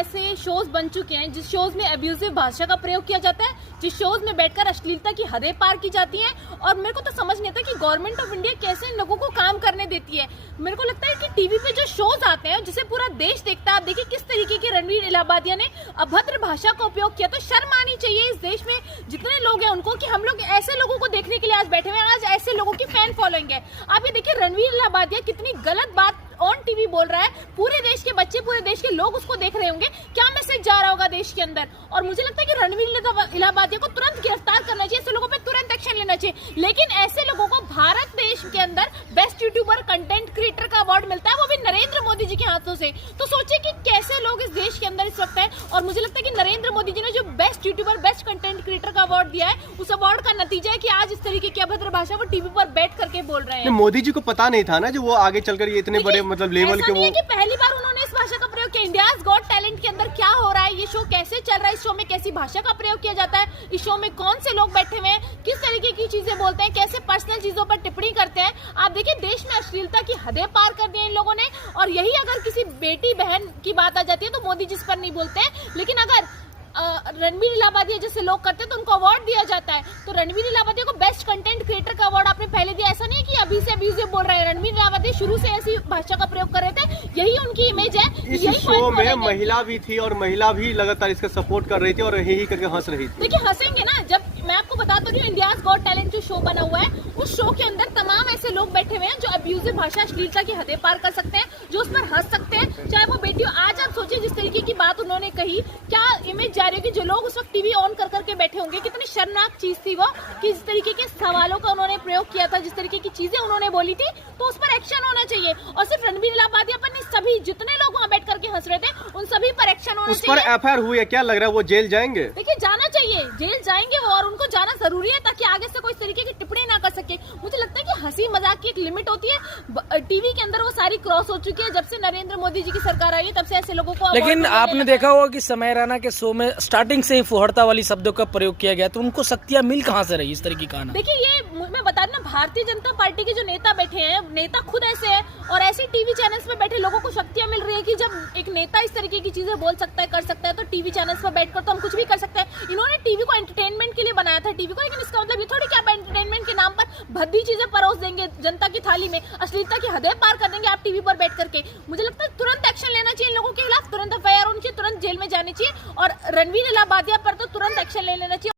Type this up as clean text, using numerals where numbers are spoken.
ऐसे शोज बन चुके हैं जिस शोज में अब्यूजिव भाषा का प्रयोग किया जाता है, जिस शोज में बैठकर अश्लीलता की हदें पार की जाती हैं। और मेरे को तो समझ नहीं आता कि गवर्नमेंट ऑफ इंडिया कैसे इन लोगों को काम करने देती है। मेरे को लगता है कि टीवी पे जो शोज आते हैं जिसे पूरा देश देखता है, आप देखिए किस तरीके की रणवीर इलाहाबादिया ने अभद्र भाषा का उपयोग किया। तो शर्म आनी चाहिए इस देश में जितने लोग हैं उनको, कि हम लोग ऐसे लोगों को देखने के लिए आज बैठे हुए हैं, आज ऐसे लोगों की फैन फॉलोइंग है। आप ये देखिए रणवीर इलाहाबादिया कितनी गलत बात ऑन टीवी बोल रहा है, पूरे देश के बच्चे, पूरे देश के लोग उसको देख रहे होंगे, क्या मैसेज जा रहा होगा देश के अंदर। और मुझे लगता है कि रणवीर इलाहाबादिया को तुरंत गिरफ्तार करना चाहिए, ऐसे लोगों पे तुरंत एक्शन लेना चाहिए। लेकिन ऐसे लोगों को भारत देश के अंदर बेस्ट यूट्यूबर, कंटेंट क्रिएटर का अवार्ड मिलता है, वो भी नरेंद्र मोदी जी के हाथों से। तो सोचिए कि कैसे लोग इस देश के अंदर इस वक्त है। और मुझे लगता है कि नरेंद्र मोदी जी ने जो best YouTuber, best content creator का अवार्ड दिया है, उस अवार्ड का नतीजा है कि आज इस तरीके की अभद्र भाषा वो टीवी पर बैठ करके बोल रहे हैं। मोदी जी को पता नहीं था ना जो वो आगे चलकर ये इतने बड़े मतलब लेवल के वो कि पहली बार उन्होंने इस भाषा का प्रयोग किया। इंडियाज गॉट टैलेंट के अंदर क्या हो रहा है, ये शो कैसे चल रहा है, इस शो में कैसी भाषा का प्रयोग किया जाता है, इस शो में कौन से लोग बैठे हुए हैं, किस तरीके की चीजें बोलते हैं, कैसे पर्सनल चीजों पर टिप्पणी करते हैं। आप देखिए देश में अश्लीलता की हदें पार कर दी हैं इन लोगों ने। और यही अगर किसी बेटी बहन की बात आ जाती है तो मोदी जी इस पर नहीं बोलते हैं, लेकिन अगर रणवीर इलाहाबादिया जैसे लोग करते हैं तो उनको अवार्ड दिया जाता है। तो रणवीर इलाहाबादिया को बेस्ट कंटेंट क्रिएटर का अवार्ड आपने पहले दिया, ऐसा नहीं कि अभी से अब्यूजिव बोल रहे हैं। रणवीर इलाहाबादिया शुरू से ऐसी भाषा का प्रयोग कर रहे थे, यही उनकी इमेज है। इस शो में महिला भी थी और महिला भी लगातार इसका सपोर्ट कर रही थी और यही करके हंस रही थी। देखिए हंसेंगे ना, जब मैं आपको बताता हूँ इंडियाज गॉट टैलेंट जो शो बना हुआ है, उस शो के अंदर तमाम ऐसे लोग बैठे हुए हैं जो अब्यूजिव भाषा, अश्लीलता की हदें पार कर सकते हैं, जो उस पर हंस सकते हैं, चाहे वो बेटी हो। आज आप सोचिए जिस तरीके की बात उन्होंने कही, क्या इमेज जा रही होगी। जो लोग उस वक्त टीवी ऑन कर करके बैठे होंगे, कितनी शर्मनाक चीज थी वो, कि जिस तरीके के सवालों का उन्होंने प्रयोग किया था, जिस तरीके की चीजें उन्होंने बोली थी, तो उस पर एक्शन होना चाहिए। और सिर्फ रणवीर इलाहाबादिया पर नहीं, सभी जितने लोग वहाँ बैठ करके हंस रहे थे उन सभी पर एक्शन होना चाहिए। उस पर एफआईआर हुई है, क्या लग रहा है वो जेल जाएंगे? देखिए जाना चाहिए, जेल जाएंगे वो, और उनको जाना जरूरी है ताकि आगे से कोई इस तरीके की टिप्पणी ना कर सके। मुझे लगता है कि हंसी मजाक की एक लिमिट होती है, टीवी के अंदर वो सारी क्रॉस हो चुकी है। जब से नरेंद्र मोदी जी की सरकार आई है तब से ऐसे लोगों को। लेकिन आपने देखा होगा कि समय रैना के शो में स्टार्टिंग से ही फुहड़ता वाली शब्दों का प्रयोग किया गया, तो उनको शक्तियां मिल कहां से रही इस तरीके का ना? देखिए ये मैं बता रही ना, भारतीय जनता पार्टी के जो नेता बैठे हैं, नेता खुद ऐसे हैं, और ऐसे टीवी चैनल्स पे बैठे लोगों को शक्तियां मिल रही है कि जब एक नेता इस तरीके की चीजें बोल सकता है, कर सकता है, तो टीवी चैनल्स पर बैठकर तो हम कुछ भी कर सकते हैं। इन्होंने टीवी को एंटरटेनमेंट के लिए बनाया था टीवी को, लेकिन इसका मतलब ये थोड़ी कि आप एंटरटेनमेंट के नाम पर भद्दी चीजें परोस देंगे जनता की थाली में, अश्लीलता की हदें पार कर देंगे आप टीवी पर बैठ करके। मुझे लगता है तुरंत एक्शन लेना चाहिए इन लोगों के खिलाफ, तुरंत एफआईआर होनी चाहिए, तुरंत जेल में जानी चाहिए, और रणवीर इलाहाबादिया पर तो तुरंत एक्शन ले लेना चाहिए।